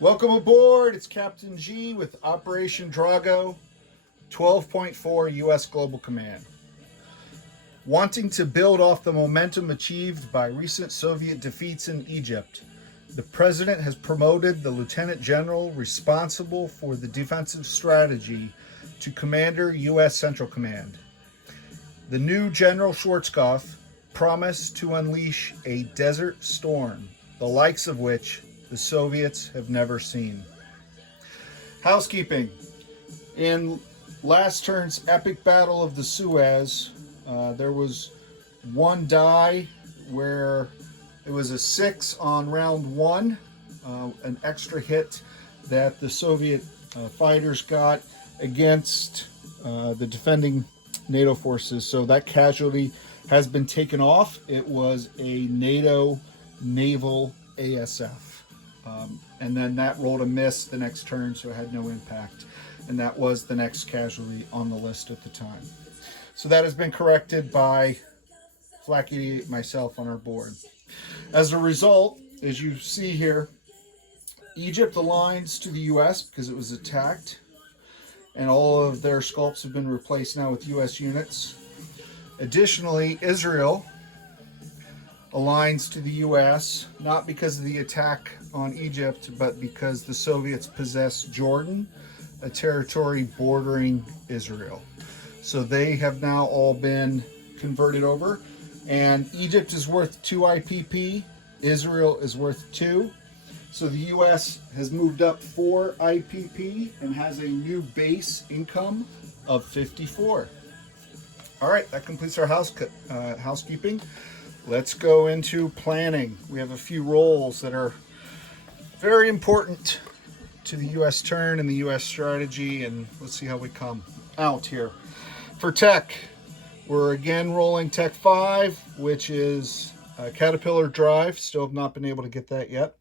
Welcome aboard. It's Captain G with Operation Drago, 12.4 U.S. Global Command. Wanting to build off the momentum achieved by recent Soviet defeats in Egypt, the President has promoted the Lieutenant General responsible for the defensive strategy to Commander U.S. Central Command. The new General Schwarzkopf promised to unleash a desert storm, the likes of which the Soviets have never seen. Housekeeping. In last turn's epic Battle of the Suez, there was one die where it was a 6 on round 1, an extra hit that the Soviet fighters got against the defending NATO forces. So that casualty has been taken off. It was a NATO naval ASF. And then that rolled a miss the next turn, so it had no impact. And that was the next casualty on the list at the time. So that has been corrected by Flack88 myself on our board. As a result, as you see here, Egypt aligns to the U.S. because it was attacked. And all of their sculpts have been replaced now with U.S. units. Additionally, Israel aligns to the U.S., not because of the attack on Egypt, but because the Soviets possess Jordan, a territory bordering Israel. So they have now all been converted over, and Egypt is worth 2 IPP, Israel is worth 2. So the U.S. has moved up 4 IPP and has a new base income of 54. All right, that completes our housekeeping. Let's go into planning. We have a few roles that are very important to the U.S. turn and the U.S. strategy, and let's see how we come out here. For tech, we're again rolling Tech 5, which is a Caterpillar drive. Still have not been able to get that yet.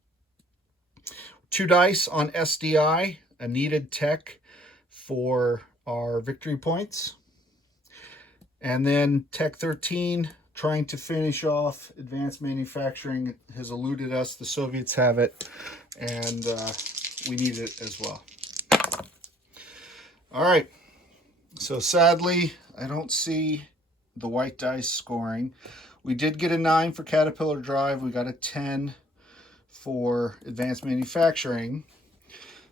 2 dice on SDI, a needed tech for our victory points. And then Tech 13, trying to finish off advanced manufacturing, has eluded us. The Soviets have it, and we need it as well. All right. So sadly, I don't see the white dice scoring. We did get a 9 for Caterpillar Drive. We got a 10 for advanced manufacturing.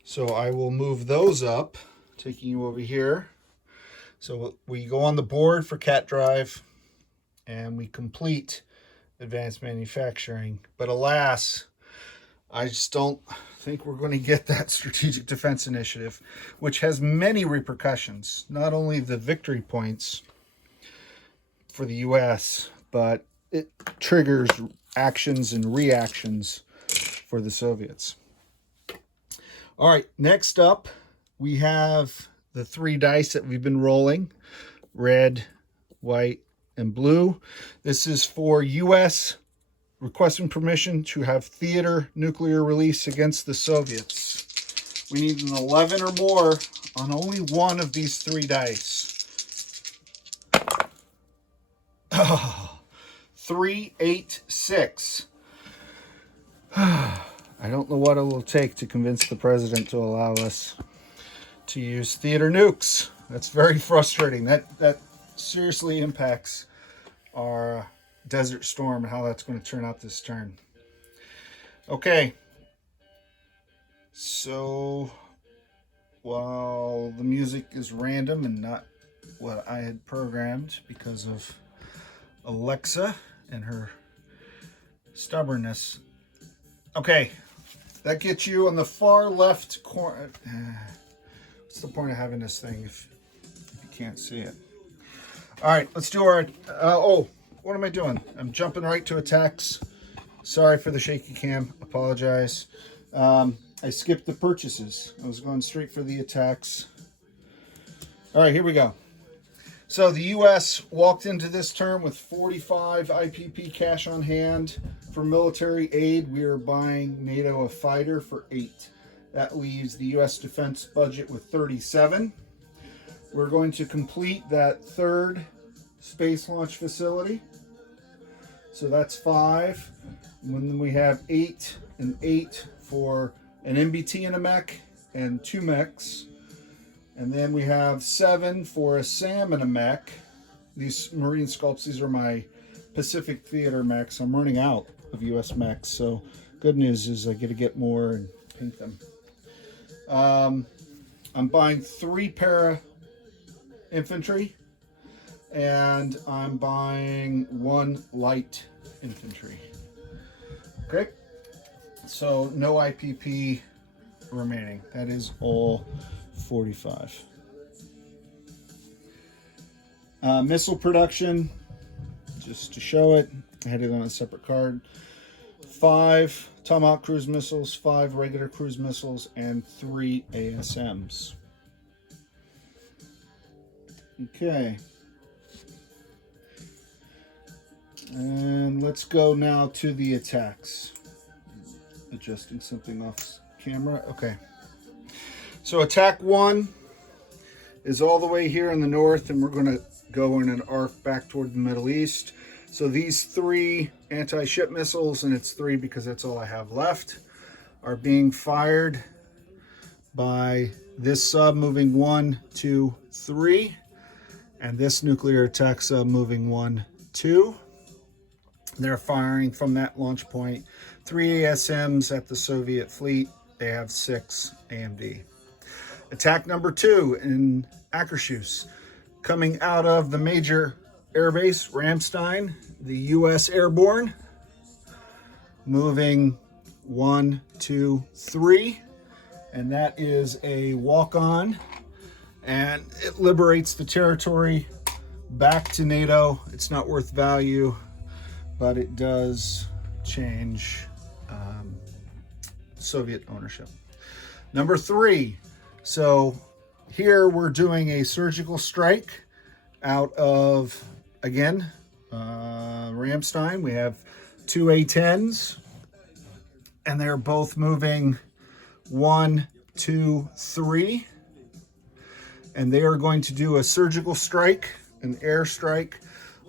So I will move those up, taking you over here. So we go on the board for Cat Drive, and we complete advanced manufacturing. But alas, I just don't think we're going to get that strategic defense initiative, which has many repercussions, not only the victory points for the U.S., but it triggers actions and reactions for the Soviets. All right, next up, we have the 3 dice that we've been rolling, red, white, and blue. This is for U.S. requesting permission to have theater nuclear release against the Soviets. We need an 11 or more on only one of these 3 dice. 3, 8, 6. I don't know what it will take to convince the president to allow us to use theater nukes. That's very frustrating. That seriously impacts our Desert Storm and how that's going to turn out this turn. Okay. So while the music is random and not what I had programmed because of Alexa and her stubbornness. Okay. That gets you on the far left corner. What's the point of having this thing if you can't see it? All right, let's do our... what am I doing? I'm jumping right to attacks. Sorry for the shaky cam. Apologize. I skipped the purchases. I was going straight for the attacks. All right, here we go. So the U.S. walked into this term with 45 IPP cash on hand. For military aid, we are buying NATO a fighter for 8. That leaves the U.S. defense budget with 37. We're going to complete that 3rd space launch facility. So that's 5. And then we have 8 and 8 for an MBT and a mech, and 2 mechs. And then we have 7 for a SAM and a mech. These Marine sculpts, these are my Pacific Theater mechs. I'm running out of US mechs, so good news is I get to get more and paint them. I'm buying 3 para infantry, and I'm buying 1 light infantry. Okay, so no IPP remaining. That is all 45. Missile production, just to show it, I had it on a separate card. 5 Tomahawk cruise missiles, 5 regular cruise missiles, and 3 ASMs. Okay. And let's go now to the attacks. Adjusting something off camera. Okay. So attack 1 is all the way here in the north, and we're going to go in an arc back toward the Middle East. So these 3 anti-ship missiles, and it's 3 because that's all I have left, are being fired by this sub moving 1, 2, 3, and this nuclear attack sub moving 1, 2. They're firing from that launch point. 3 ASMs at the Soviet fleet. They have 6 AMD. Attack number 2 in Akershus, coming out of the major airbase, Ramstein, the US Airborne, moving 1, 2, 3, and that is a walk-on, and it liberates the territory back to NATO. It's not worth value, but it does change Soviet ownership. Number 3, so here we're doing a surgical strike out of, again, Ramstein. We have 2 A-10s, and they're both moving 1, 2, 3, and they are going to do a surgical strike, an air strike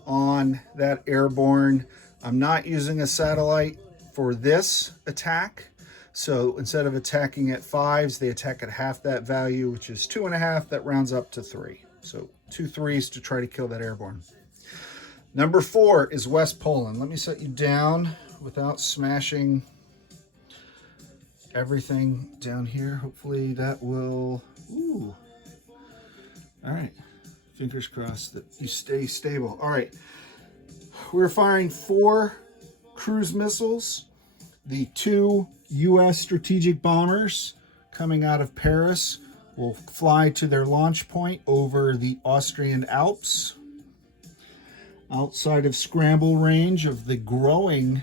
on that airborne. I'm not using a satellite for this attack, so instead of attacking at 5s, they attack at half that value, which is 2.5. That rounds up to 3. So 2 3s to try to kill that airborne. Number 4 is West Poland. Let me set you down without smashing everything down here. Hopefully that will, ooh. All right, fingers crossed that you stay stable. All right, we're firing 4 cruise missiles. The 2 US strategic bombers coming out of Paris will fly to their launch point over the Austrian Alps, outside of scramble range of the growing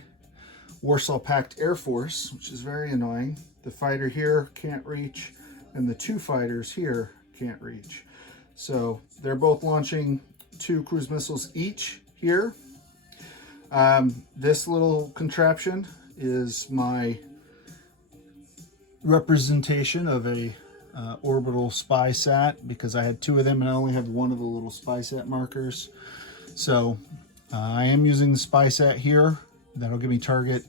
Warsaw Pact Air Force, which is very annoying. The fighter here can't reach, and the 2 fighters here can't reach. So they're both launching 2 cruise missiles each here. This little contraption is my representation of a orbital spy sat, because I had 2 of them and I only have 1 of the little spy sat markers. So I am using the spy sat here. That'll give me target.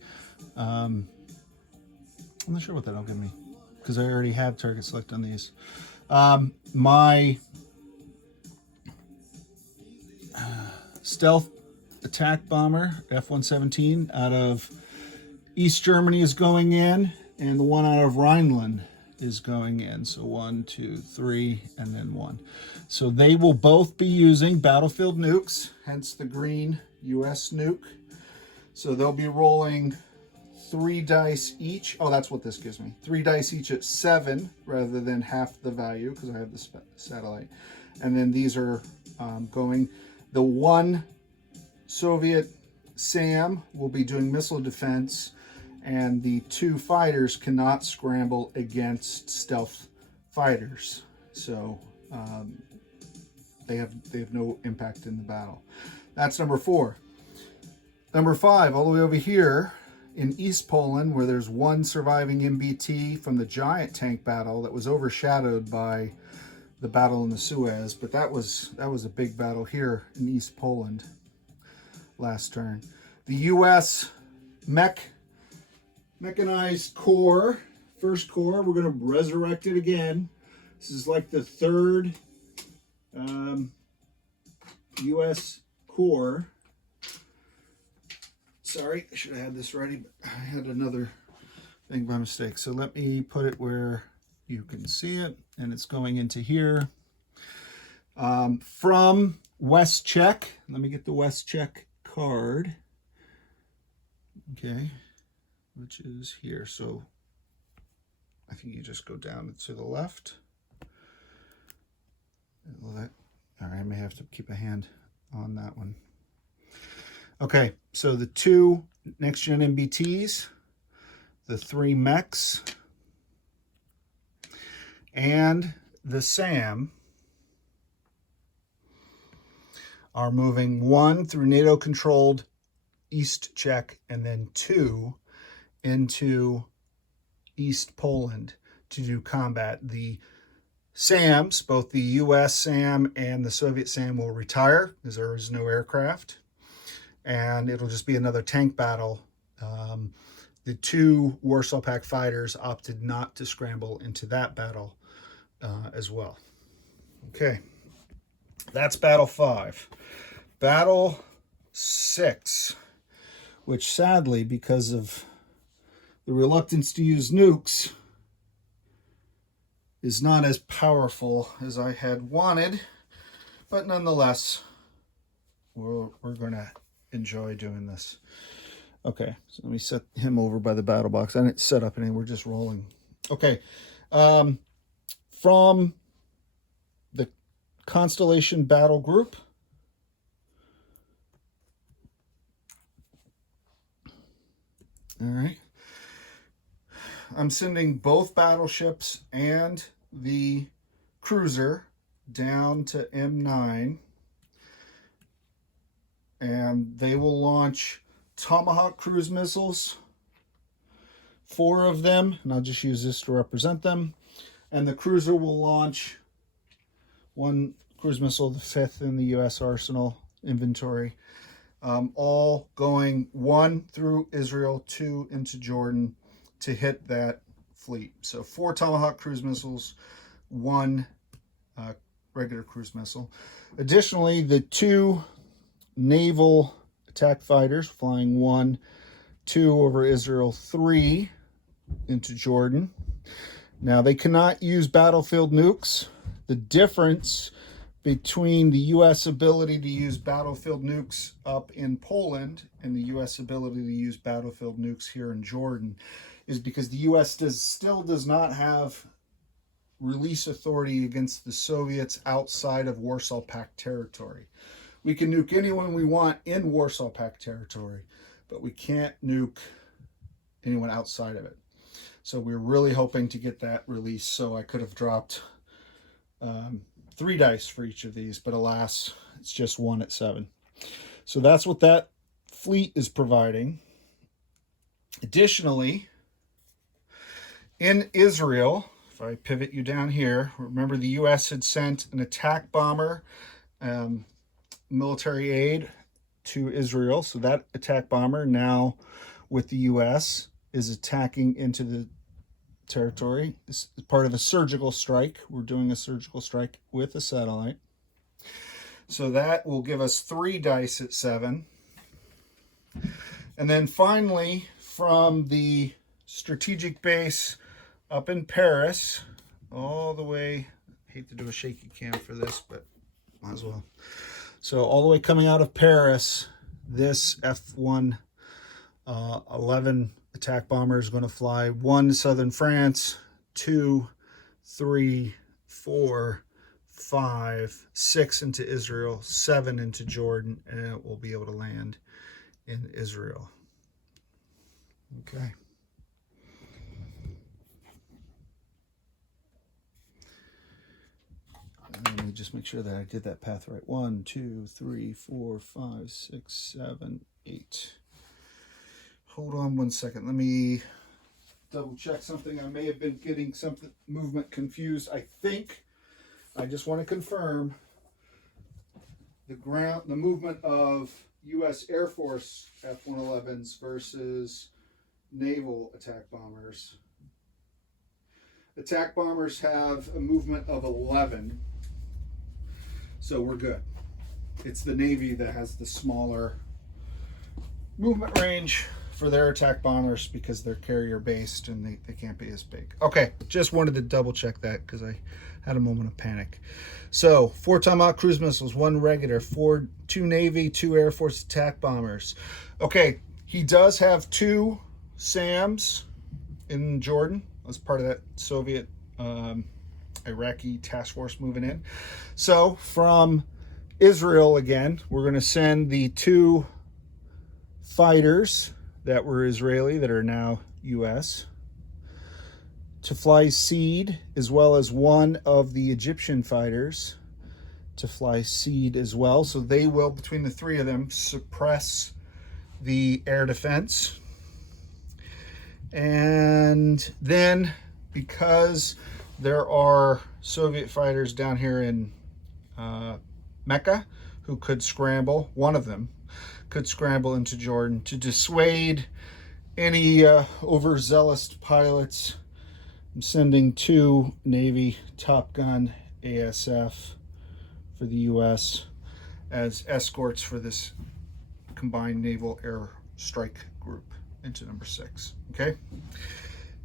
I'm not sure what that'll give me, because I already have target select on these. My stealth attack bomber, F-117, out of East Germany is going in, and the one out of Rhineland is going in. So 1, 2, 3, and then 1. So they will both be using battlefield nukes, hence the green US nuke. So they'll be rolling 3 dice each. Oh, that's what this gives me. 3 dice each at 7 rather than half the value, because I have the satellite. And then these are going. The 1 Soviet SAM will be doing missile defense, and the 2 fighters cannot scramble against stealth fighters. So they have no impact in the battle. That's number 4. Number 5, all the way over here in East Poland, where there's 1 surviving MBT from the giant tank battle that was overshadowed by the battle in the Suez, but that was a big battle here in East Poland last turn. The U.S. mechanized corps first core. We're going to resurrect it again. This is like the third U.S. core. Sorry, I should have had this ready, but I had another thing by mistake. So let me put it where you can see it, and it's going into here. From WestCheck, let me get the WestCheck card. Okay, which is here. So I think you just go down to the left. All right, I may have to keep a hand on that one. Okay, so the 2 next-gen MBTs, the 3 mechs, and the SAM are moving 1 through NATO-controlled East Czech and then 2 into East Poland to do combat. The SAMs, both the US SAM and the Soviet SAM, will retire because there is no aircraft, and it'll just be another tank battle. The 2 Warsaw Pact fighters opted not to scramble into that battle as well. Okay, that's Battle 5. Battle 6, which sadly, because of the reluctance to use nukes, is not as powerful as I had wanted, but nonetheless, we're going to enjoy doing this. Okay, so let me set him over by the battle box. I didn't set up anything, we're just rolling. Okay, from the Constellation Battle Group, all right, I'm sending both battleships and the cruiser down to M9, and they will launch Tomahawk cruise missiles, 4 of them, and I'll just use this to represent them. And the cruiser will launch 1 cruise missile, the 5th in the U.S. Arsenal inventory, all going 1 through Israel, 2 into Jordan to hit that fleet. So 4 Tomahawk cruise missiles, 1 regular cruise missile. Additionally, the 2 naval attack fighters flying 1, 2 over Israel, 3 into Jordan. Now, they cannot use battlefield nukes. The difference between the U.S. ability to use battlefield nukes up in Poland and the U.S. ability to use battlefield nukes here in Jordan is because the U.S. still does not have release authority against the Soviets outside of Warsaw Pact territory. We can nuke anyone we want in Warsaw Pact territory, but we can't nuke anyone outside of it. So we're really hoping to get that release. So I could have dropped 3 dice for each of these, but alas, it's just 1 at 7. So that's what that fleet is providing. Additionally, in Israel, if I pivot you down here, remember the U.S. had sent an attack bomber, military aid to Israel. So that attack bomber now with the U.S. is attacking into the territory. This is part of a surgical strike. We're doing a surgical strike with a satellite. So that will give us 3 dice at 7. And then finally, from the strategic base up in Paris, all the way, I hate to do a shaky cam for this, but might as well. So all the way coming out of Paris, this F-111 attack bomber is going to fly 1 to southern France, 2, 3, 4, 5, 6 into Israel, 7 into Jordan, and it will be able to land in Israel. Okay. Let me just make sure that I did that path right. 1, 2, 3, 4, 5, 6, 7, 8. Hold on 1 second. Let me double check something. I may have been getting something movement confused. I think I just want to confirm the movement of U.S. Air Force F-111s versus naval attack bombers. Attack bombers have a movement of 11, so we're good. It's the Navy that has the smaller movement range for their attack bombers because they're carrier based and they can't be as big. Okay, just wanted to double check that because I had a moment of panic. So 4 Tomahawk cruise missiles, 1 regular, 2 Navy, 2 Air Force attack bombers. Okay, he does have 2 SAMs in Jordan as part of that Soviet Iraqi task force moving in. So from Israel again, we're going to send the 2 fighters that were Israeli that are now US to fly SEAD, as well as 1 of the Egyptian fighters to fly SEAD as well. So they will, between the 3 of them, suppress the air defense. And then, because there are Soviet fighters down here in Mecca who could scramble, one of them could scramble into Jordan to dissuade any overzealous pilots. I'm sending 2 Navy Top Gun ASF for the US as escorts for this combined naval air strike group into number 6. Okay,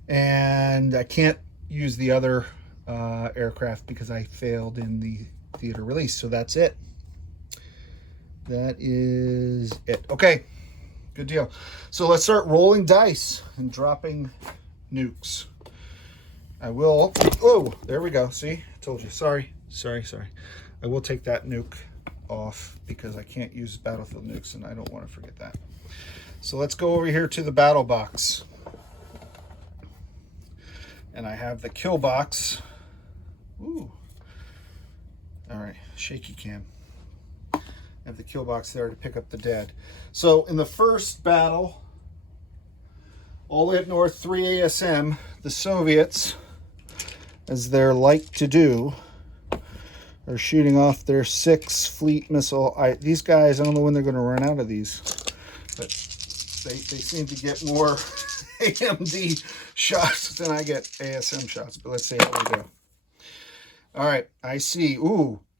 and I can't use the other aircraft because I failed in the theater release. So that's it. That is it. Okay, good deal. So let's start rolling dice and dropping nukes. I will, oh, there we go. See, I told you. Sorry. I will take that nuke off because I can't use battlefield nukes and I don't want to forget that. So let's go over here to the battle box. And I have the kill box. Ooh. All right, shaky cam. I have the kill box there to pick up the dead. So in the first battle, all the way up north, 3 ASM, the Soviets, as they're like to do, are shooting off their 6 fleet missile. These guys, I don't know when they're going to run out of these, but they seem to get more AMD shots than I get ASM shots. But let's see how we go. All right, I see,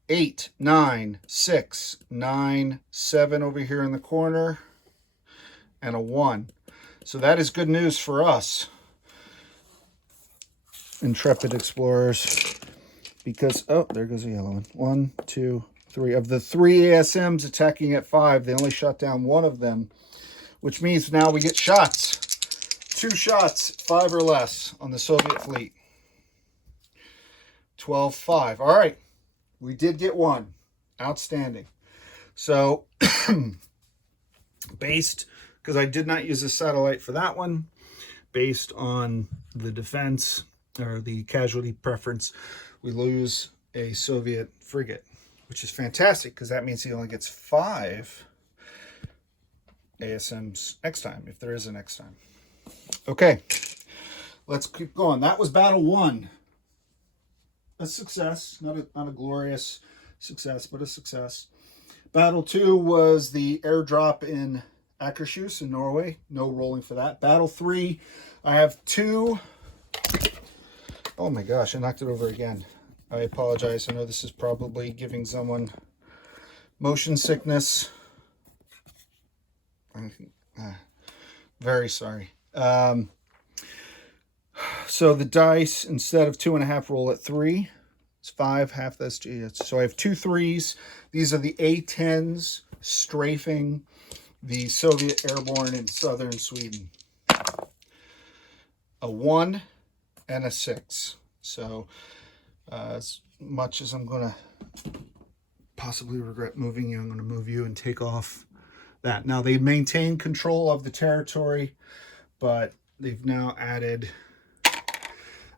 8, 9, 6, 9, 7 over here in the corner, and a 1. So that is good news for us, intrepid explorers, because, oh, there goes a yellow one. 1, 2, 3. Of the 3 ASMs attacking at 5, they only shot down 1 of them, which means now we get shots. 2 shots, 5 or less on the Soviet fleet. 12-5. All right. We did get 1. Outstanding. So, based, because I did not use a satellite for that one, based on the defense or the casualty preference, we lose a Soviet frigate, which is fantastic because that means he only gets 5 ASMs next time, if there is a next time. Okay, let's keep going. That was battle 1. A success, not a glorious success, but a success. Battle 2 was the airdrop in Akershus in Norway. No rolling for that. Battle 3, I have 2. Oh my gosh, I knocked it over again. I apologize. I know this is probably giving someone motion sickness. Very sorry. So the dice, instead of 2.5, roll at 3. It's 5, half that's G. So I have 2 3s. These are the A-10s strafing the Soviet airborne in southern Sweden. A 1 and a 6. So as much as I'm going to possibly regret moving you, I'm going to move you and take off that. Now they maintain control of the territory, but they've now added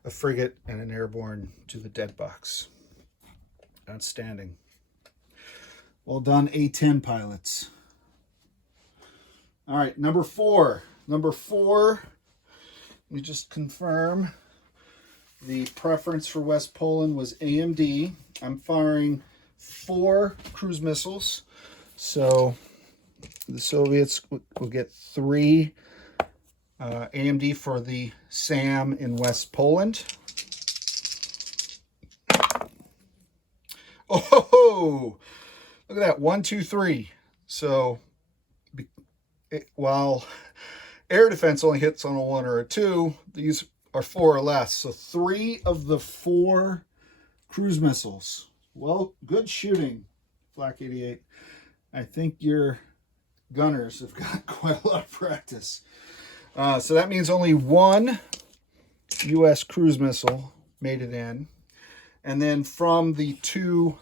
a frigate and an airborne to the dead box. Outstanding. Well done, A-10 pilots. All right, number 4. Number 4, let me just confirm. The preference for West Poland was AMD. I'm firing 4 cruise missiles. So the Soviets will get 3 AMD for the SAM in West Poland. Whoa! Look at that. 1, 2, 3. So while air defense only hits on a 1 or a 2, these are 4 or less. So 3 of the 4 cruise missiles. Well, good shooting, Flak 88. I think your gunners have got quite a lot of practice. So that means only 1 U.S. cruise missile made it in. And then from the 2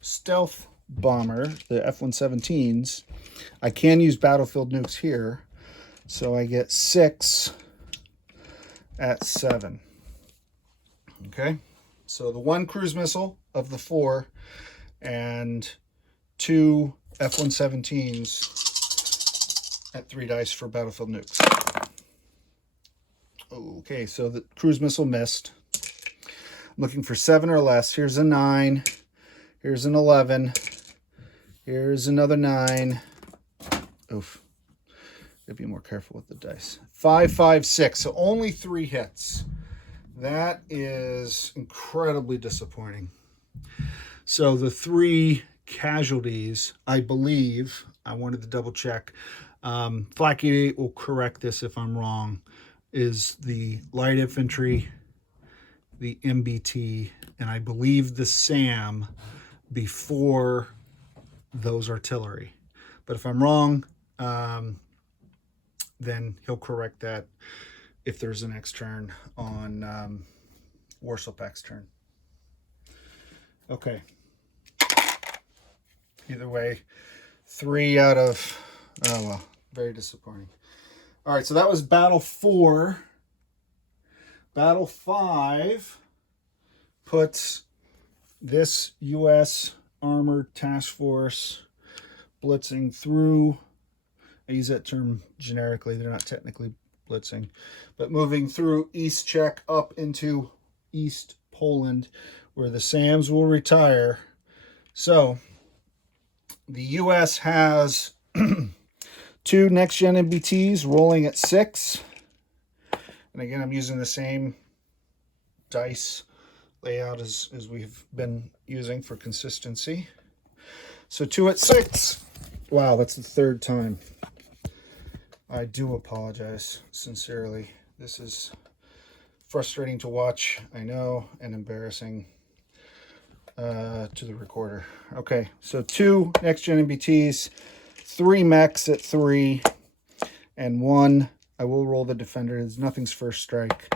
stealth bomber, the F-117s, I can use battlefield nukes here. So I get 6 at 7. Okay, so the 1 cruise missile of the 4 and 2 F-117s at 3 dice for battlefield nukes. Okay, so the cruise missile missed. I'm looking for 7 or less. Here's a 9. Here's an 11. Here's another 9. Oof. Gotta be more careful with the dice. 5, 5, 6. So only 3 hits. That is incredibly disappointing. So the 3 casualties, I believe, I wanted to double check. Flak 88 will correct this if I'm wrong, is the light infantry, the MBT, and I believe the SAM before those artillery. But if I'm wrong, then he'll correct that if there's a next turn on Warsaw Pact's turn. Okay. Either way, 3 out of, oh well, very disappointing. All right, so that was Battle 4. Battle 5 puts this U.S. Armored Task Force blitzing through, I use that term generically, they're not technically blitzing, but moving through East Czech up into East Poland, where the SAMs will retire. So the U.S. has 2 next-gen MBTs rolling at 6. And again, I'm using the same dice layout as we've been using for consistency. So 2 at 6. Wow, that's the 3rd time. I do apologize sincerely. This is frustrating to watch, I know, and embarrassing to the recorder. Okay, so 2 next-gen MBTs, 3 mechs at 3, and 1, I will roll the defender, nothing's first strike,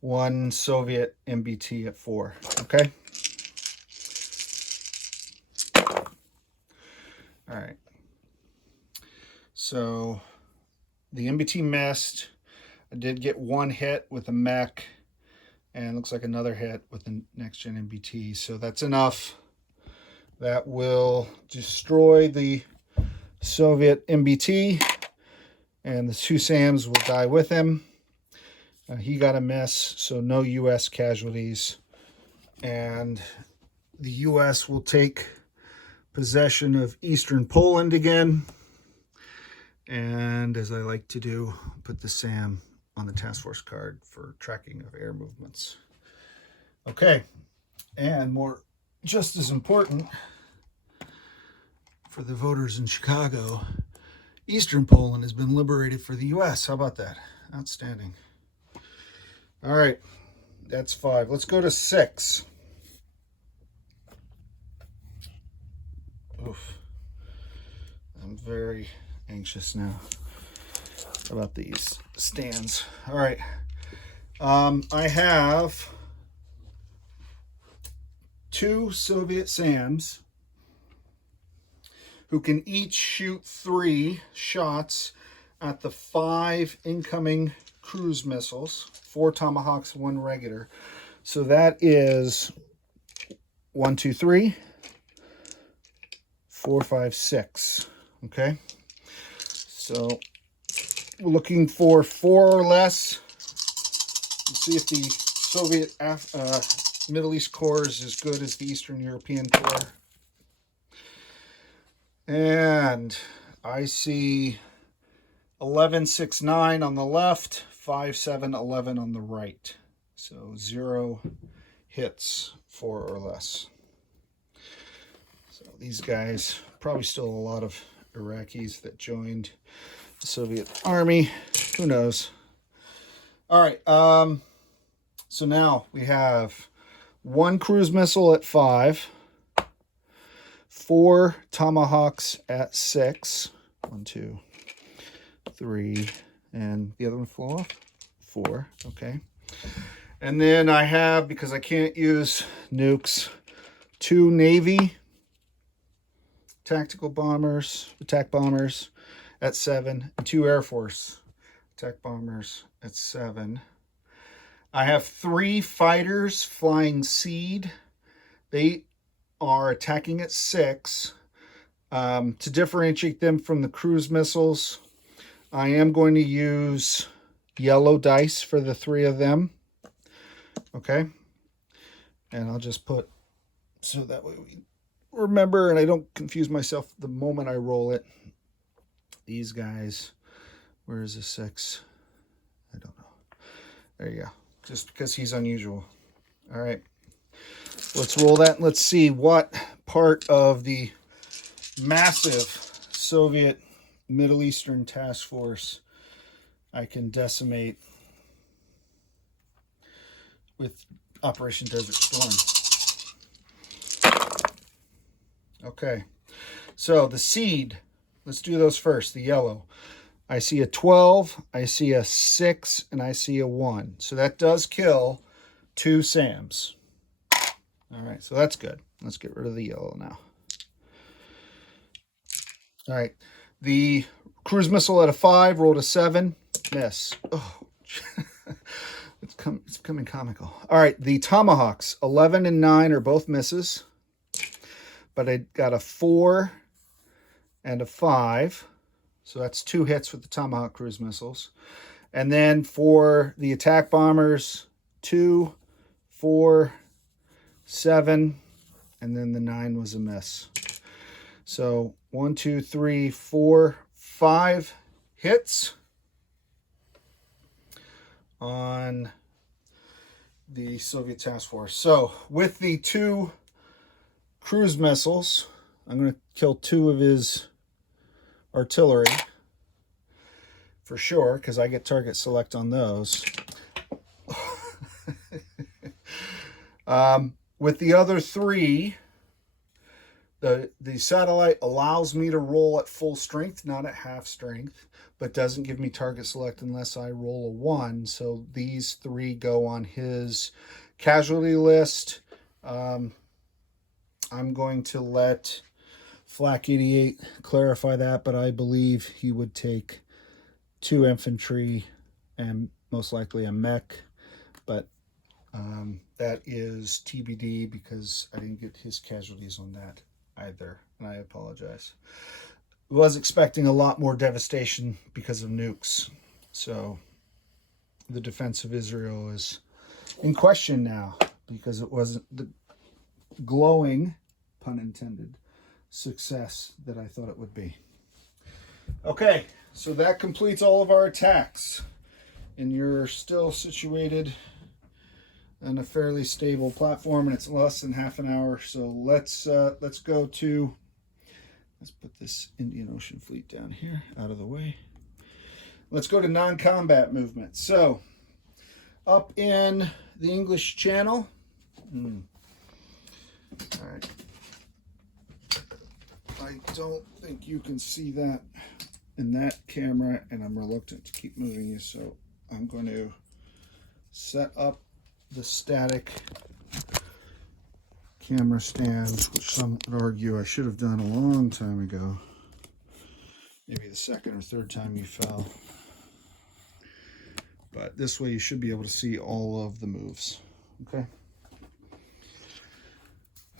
1 Soviet MBT at 4, okay? All right. So the MBT missed. I did get 1 hit with a mech, and looks like another hit with the next-gen MBT. So that's enough. That will destroy the Soviet MBT, and the 2 SAMs will die with him. He got a miss, so no U.S. casualties. And the U.S. will take possession of Eastern Poland again. And as I like to do, put the SAM on the task force card for tracking of air movements. Okay, and just as important for the voters in Chicago, Eastern Poland has been liberated for the U.S. How about that? Outstanding. All right, that's 5. Let's go to 6. Oof. I'm very anxious now about these stands. All right. I have 2 Soviet SAMs who can each shoot 3 shots at the 5 incoming cruise missiles, 4 Tomahawks, 1 regular. So that is 1, 2, 3, 4, 5, 6. Okay. So we're looking for 4 or less. Let's see if the Soviet Middle East Corps is as good as the Eastern European Corps. And I see 11, 6, 9 on the left, 5, 7, 11 on the right. So 0 hits, 4 or less. So So these guys, probably still a lot of Iraqis that joined the Soviet Army. Who knows? All right. So now we have 1 cruise missile at 5, 4 Tomahawks at 6. 1, 2, 3, and the other one flew off. 4. Okay. And then I have, because I can't use nukes, 2 Navy tactical bombers, attack bombers at 7, and 2 Air Force attack bombers at 7. I have 3 fighters flying Seed. They are attacking at 6. To differentiate them from the cruise missiles, I am going to use yellow dice for the 3 of them. Okay. And I'll just put, so that way we remember and I don't confuse myself the moment I roll it. These guys, where is the 6? I don't know. There you go. Just because he's unusual. All right. Let's roll that and let's see what part of the massive Soviet Middle Eastern task force I can decimate with Operation Desert Storm. Okay, so the Seed, let's do those first, the yellow. I see a 12, I see a 6, and I see a 1. So that does kill 2 SAMs. All right, so that's good. Let's get rid of the yellow now. All right, the cruise missile at a 5, rolled a 7, miss. Oh, it's becoming comical. All right, the Tomahawks, 11 and 9 are both misses. But I got a 4 and a 5. So that's 2 hits with the Tomahawk cruise missiles. And then for the attack bombers, 2, 4, 7, and then the 9 was a miss. So 1, 2, 3, 4, 5 hits on the Soviet task force. So with the 2 cruise missiles, I'm going to kill 2 of his artillery for sure, because I get target select on those. With the other 3, the satellite allows me to roll at full strength, not at half strength, but doesn't give me target select unless I roll a 1. So these 3 go on his casualty list. I'm going to let Flak 88 clarify that, but I believe he would take 2 infantry and most likely a mech, but that is TBD because I didn't get his casualties on that either, and I apologize. I was expecting a lot more devastation because of nukes, so the defense of Israel is in question now because it wasn't the glowing, pun intended, success that I thought it would be. Okay, so that completes all of our attacks, and you're still situated on a fairly stable platform, and it's less than half an hour. So let's go to, let's put this Indian Ocean Fleet down here out of the way. Let's go to non-combat movement. So up in the English Channel. All right. I don't think you can see that in that camera, and I'm reluctant to keep moving you, so I'm going to set up the static camera stand, which some would argue I should have done a long time ago. Maybe the 2nd or 3rd time you fell. But this way you should be able to see all of the moves. Okay.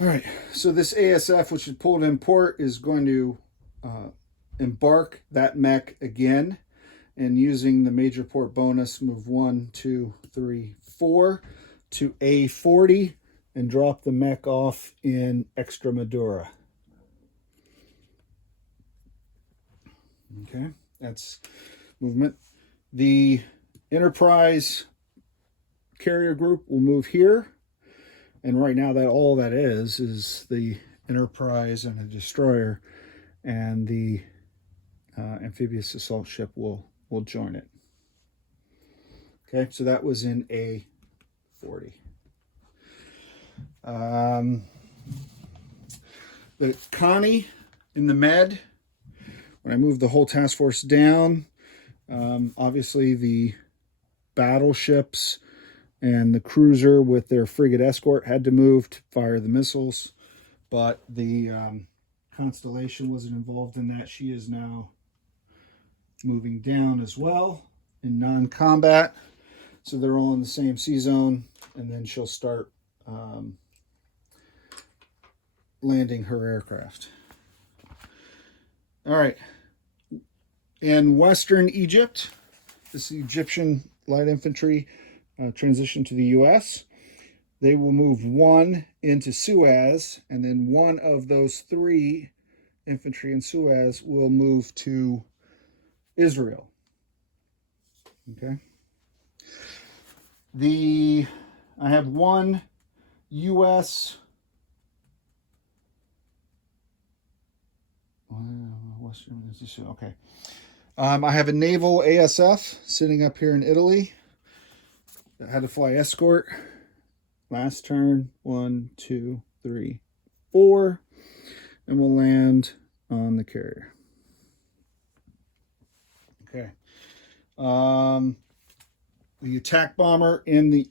All right, so this ASF, which is pulled in port, is going to embark that mech again, and using the major port bonus, move 1, 2, 3, 4 to A40 and drop the mech off in Extremadura. Okay, that's movement. The Enterprise carrier group will move here. And right now, that all that is the Enterprise and a destroyer, and the amphibious assault ship will join it. Okay, so that was in A40. The Connie in the Med, when I moved the whole task force down, obviously the battleships and the cruiser with their frigate escort had to move to fire the missiles, but the Constellation wasn't involved in that. She is now moving down as well in non-combat, so they're all in the same sea zone, and then she'll start landing her aircraft. All right, in Western Egypt, this Egyptian light infantry transition to the U.S. They will move one into Suez, and then one of those 3 infantry in Suez will move to Israel. Okay. I have one U.S. Okay. I have a naval ASF sitting up here in Italy that had to fly escort. Last turn, 1, 2, 3, 4, and we'll land on the carrier. Okay. The attack bomber in the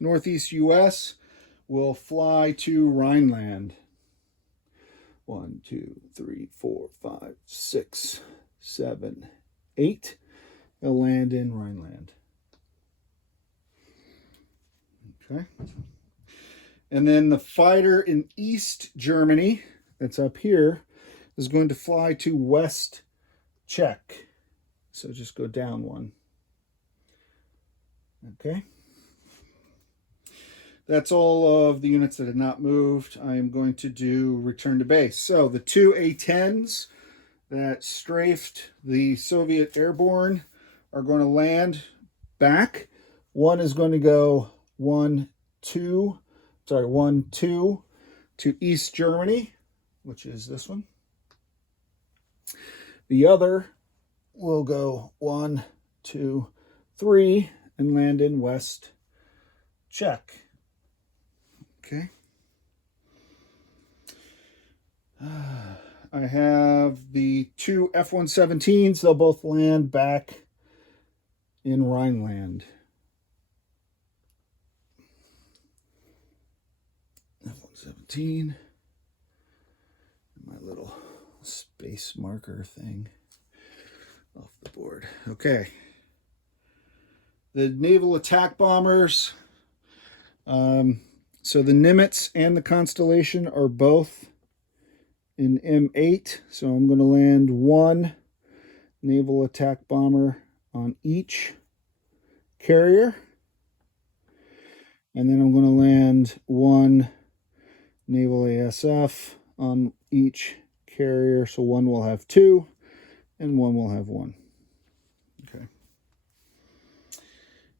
northeast U.S. will fly to Rhineland. 1, 2, 3, 4, 5, 6, 7, 8. They'll land in Rhineland. Okay. And then the fighter in East Germany, that's up here, is going to fly to West Czech. So just go down one. Okay. That's all of the units that have not moved. I am going to do return to base. So the 2 A-10s that strafed the Soviet airborne are going to land back. One is going to go 1, 2 to East Germany, which is this one. The other will go 1, 2, 3 and land in West Czech. Okay. I have the 2 F-117s. They'll both land back in Rhineland. F-117. My little space marker thing off the board. Okay. The naval attack bombers. So the Nimitz and the Constellation are both in M8. So I'm going to land 1 naval attack bomber on each carrier. And then I'm going to land 1 naval ASF on each carrier. So one will have 2 and one will have 1. Okay.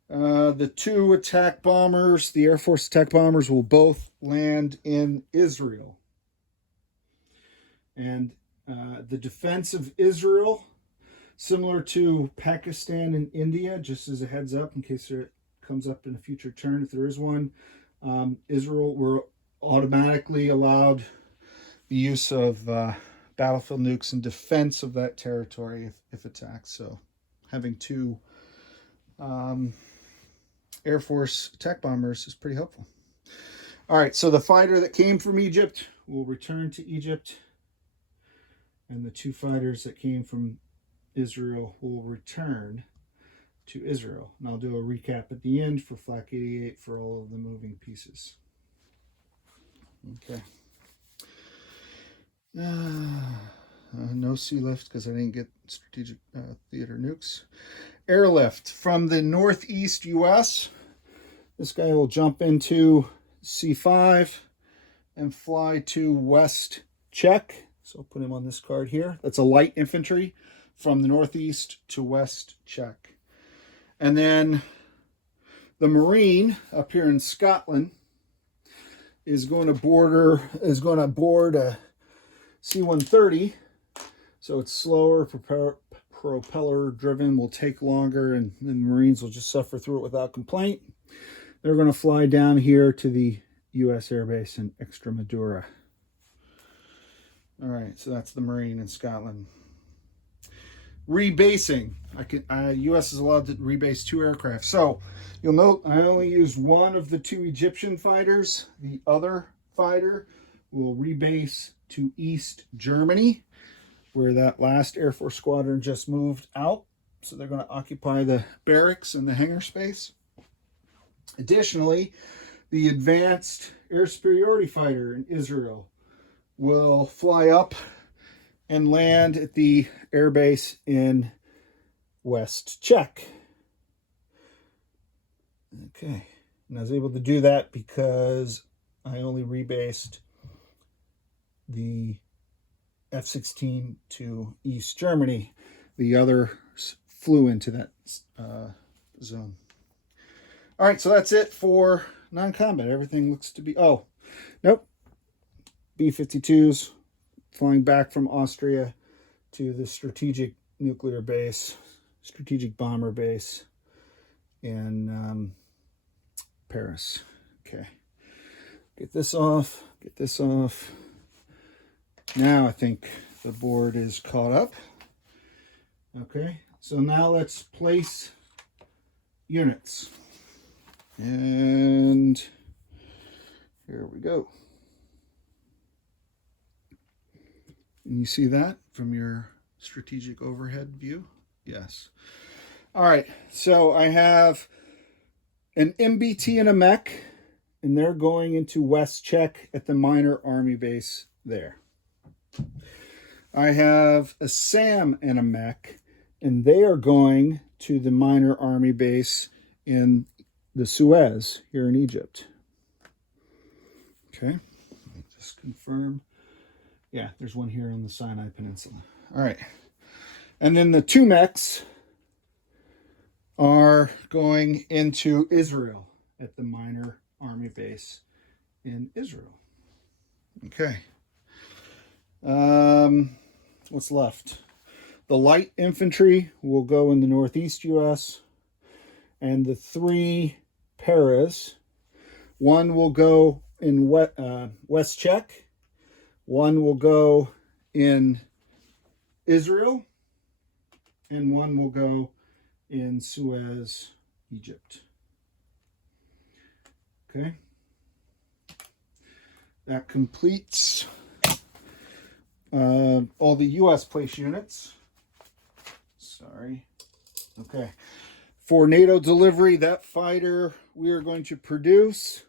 The 2 attack bombers, the Air Force attack bombers, will both land in Israel. And the defense of Israel, similar to Pakistan and India, just as a heads up in case it comes up in a future turn, if there is one, Israel were automatically allowed the use of battlefield nukes in defense of that territory if attacked. So having 2 Air Force attack bombers is pretty helpful. All right, so the fighter that came from Egypt will return to Egypt, and the 2 fighters that came from Israel will return to Israel. And I'll do a recap at the end for Flak 88 for all of the moving pieces. Okay. No sea lift because I didn't get strategic theater nukes. Airlift from the northeast U.S. This guy will jump into C5 and fly to West Czech. So I'll put him on this card here. That's a light infantry from the northeast to West Czech. And then the Marine up here in Scotland is going to board a C-130, so it's slower, propeller driven, will take longer, and the Marines will just suffer through it without complaint. They're going to fly down here to the U.S. Air Base in Extremadura. All right, so that's the Marine in Scotland. Rebasing. U.S. is allowed to rebase 2 aircraft. So you'll note I only used one of the 2 Egyptian fighters. The other fighter will rebase to East Germany, where that last Air Force squadron just moved out. So they're going to occupy the barracks and the hangar space. Additionally, the Advanced Air Superiority Fighter in Israel will fly up and land at the air base in West Czech. Okay, and I was able to do that because I only rebased the F-16 to East Germany. The other flew into that zone. All right, so that's it for non-combat. Everything looks to be... Oh, nope. B-52s flying back from Austria to the strategic nuclear base, strategic bomber base in Paris. Okay. Get this off. Get this off. Now I think the board is caught up. Okay. So now let's place units. And here we go. And you see that from your strategic overhead view? Yes. All right, so I have an MBT and a mech, and they're going into West Czech at the minor army base there. I have a SAM and a mech, and they are going to the minor army base in the Suez here in Egypt. Okay, let me just confirm. Yeah, there's one here on the Sinai Peninsula. All right. And then the 2 mechs are going into Israel at the minor army base in Israel. Okay. What's left? The light infantry will go in the northeast U.S. and the 3 paras, one will go in West Czech, one will go in Israel, and one will go in Suez, Egypt. Okay. That completes all the U.S. place units. Sorry. Okay. For NATO delivery, that fighter we are going to produce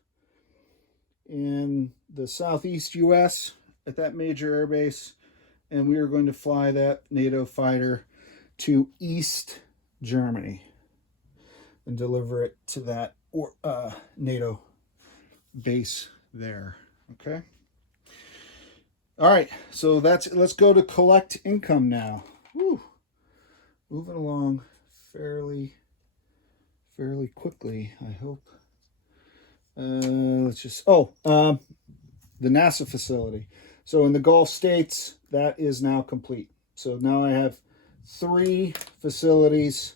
in the southeast U.S. at that major air base, and we are going to fly that NATO fighter to East Germany and deliver it to that NATO base there. Okay. All right, so let's go to collect income now. Woo. Moving along fairly quickly, I hope. Let's just the NASA facility. So in the Gulf states, that is now complete. So now I have 3 facilities,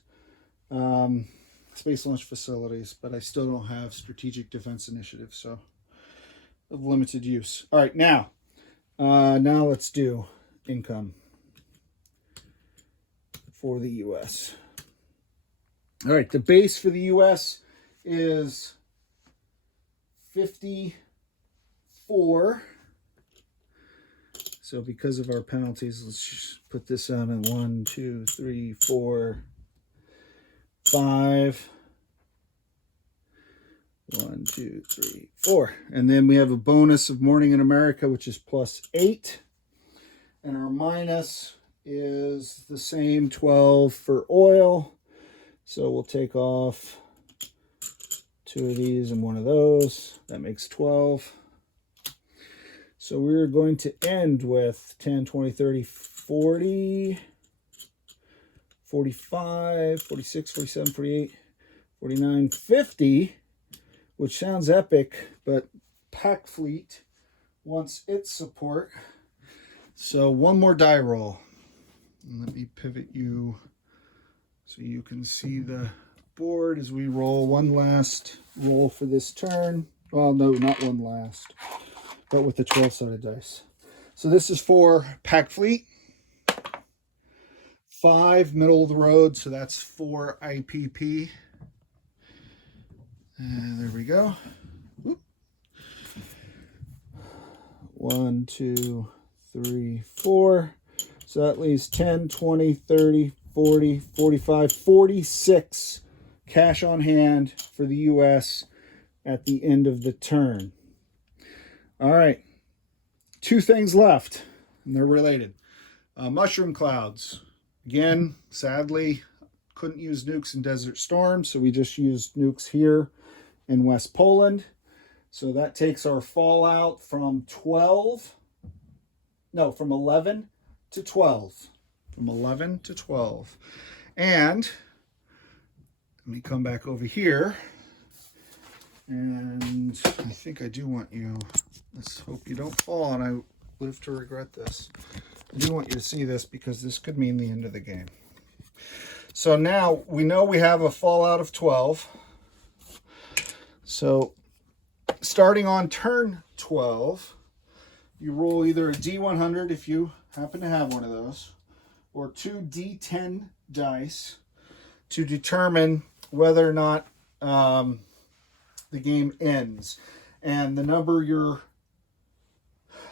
space launch facilities, but I still don't have strategic defense initiatives, so of limited use. All right, now let's do income for the U.S. All right, the base for the U.S. is 54. So because of our penalties, let's just put this out in 1, 2, 3, 4, 5. 1, 2, 3, 4. And then we have a bonus of Morning in America, which is +8. And our minus is the same 12 for oil. So we'll take off 2 of these and 1 of those. That makes 12. So we're going to end with 10, 20, 30, 40, 45, 46, 47, 48, 49, 50, which sounds epic, but pack fleet wants its support. So one more die roll. Let me pivot you so you can see the board as we roll one last roll for this turn. Well, no, not one last, but with the 12-sided dice. So this is for pack fleet. 5 middle of the road, so that's 4 IPP. And there we go. Whoop. 1, 2, 3, 4. So that leaves 10, 20, 30, 40, 45, 46 cash on hand for the U.S. at the end of the turn. All right. 2 things left, and they're related. Mushroom clouds. Again, sadly, couldn't use nukes in Desert Storm, so we just used nukes here in West Poland. So that takes our fallout from 11 to 12. From 11 to 12. And let me come back over here. And I think I do want you, let's hope you don't fall and I live to regret this. I do want you to see this because this could mean the end of the game. So now we know we have a fallout of 12. So starting on turn 12, you roll either a D100 if you happen to have one of those, or 2 D10 dice to determine whether or not the game ends. And the number you're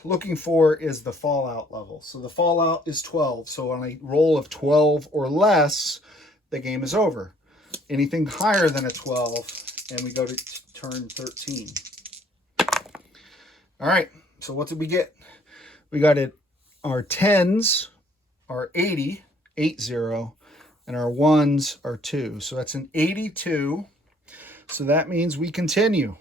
looking for is the fallout level. So the fallout is 12. So on a roll of 12 or less, the game is over. Anything higher than a 12, and we go to turn 13. All right, so what did we get? We got it. Our 10s are 80, 80, and our 1s are 2. So that's an 82. So that means we continue.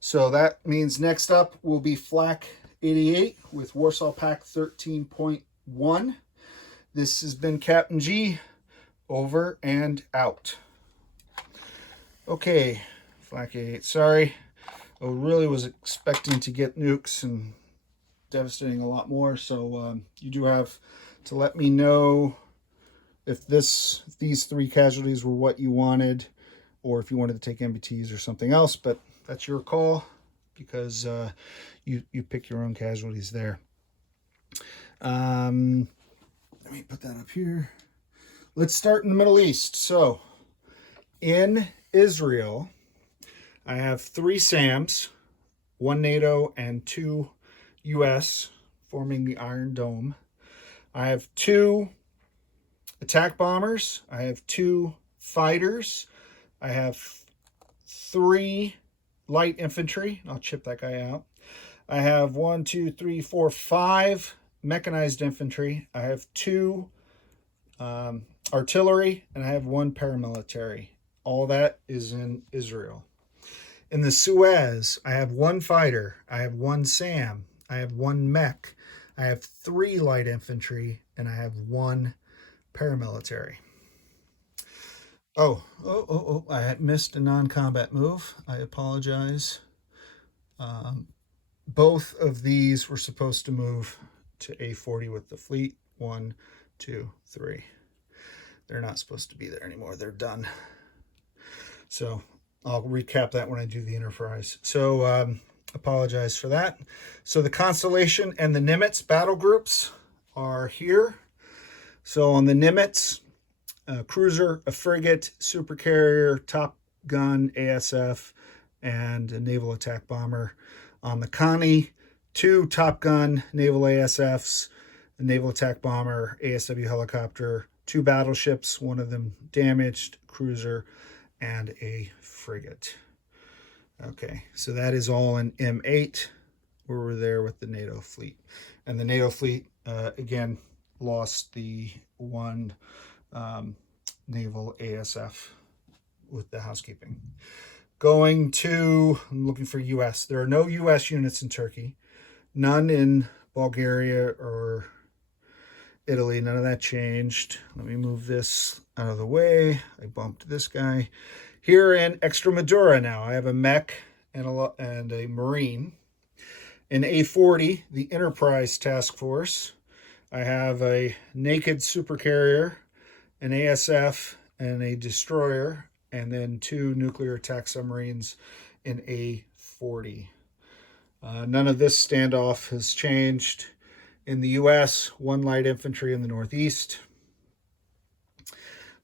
So that means next up will be Flak 88 with Warsaw Pack 13.1. This has been Captain G, over and out. Okay, Flak 88, sorry. I really was expecting to get nukes and devastating a lot more, so you do have to let me know if these 3 casualties were what you wanted, or if you wanted to take MBTs or something else, but that's your call, because you pick your own casualties there. Let me put that up here. Let's start in the Middle East. So in Israel, I have 3 SAMs, 1 NATO and 2 US, forming the Iron Dome. I have 2 attack bombers. I have 2 fighters. I have 3 light infantry. I'll chip that guy out. I have 1, 2, 3, 4, 5 mechanized infantry. I have 2 artillery, and I have 1 paramilitary. All that is in Israel. In the Suez, I have 1 fighter. I have 1 SAM. I have 1 mech. I have 3 light infantry, and I have 1 paramilitary. Oh, I had missed a non-combat move. I apologize. Both of these were supposed to move to A40 with the fleet. 1, 2, 3. They're not supposed to be there anymore. They're done. So I'll recap that when I do the enterprise. So apologize for that. So the Constellation and the Nimitz battle groups are here. So on the Nimitz, a cruiser, a frigate, supercarrier, Top Gun, ASF, and a naval attack bomber. On the Connie, 2 Top Gun, naval ASFs, a naval attack bomber, ASW helicopter, 2 battleships, one of them damaged, cruiser, and a frigate. Okay, so that is all in M8. We were there with the NATO fleet. And the NATO fleet, again, lost the 1 naval ASF with the housekeeping. Going to, I'm looking for US. There are no US units in Turkey. None in Bulgaria or Italy. None of that changed. Let me move this out of the way. I bumped this guy. Here in Extremadura now, I have a mech and a Marine. In A40, the Enterprise Task Force, I have a naked supercarrier, an ASF, and a destroyer, and then 2 nuclear attack submarines in A40. None of this standoff has changed. In the U.S., 1 light infantry in the Northeast.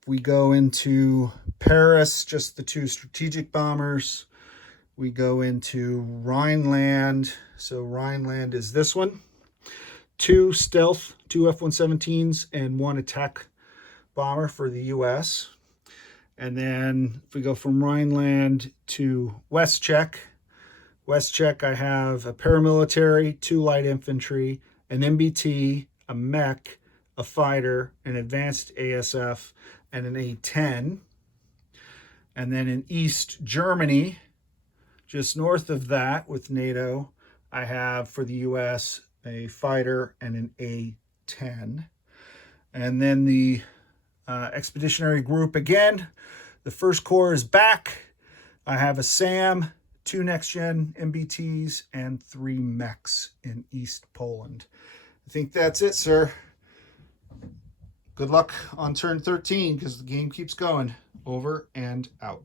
We go into Paris, just the 2 strategic bombers. We go into Rhineland. So Rhineland is this one. 2 stealth, 2 F-117s, and 1 attack bomber for the U.S. And then if we go from Rhineland to WestCzech, I have a paramilitary, 2 light infantry, an MBT, a mech, a fighter, an advanced ASF, and an A-10. And then in East Germany, just north of that with NATO, I have for the U.S. a fighter and an A-10. And then the Expeditionary Group again. The First Corps is back. I have a SAM, 2 next-gen MBTs, and 3 mechs in East Poland. I think that's it, sir. Good luck on turn 13 because the game keeps going. Over and out.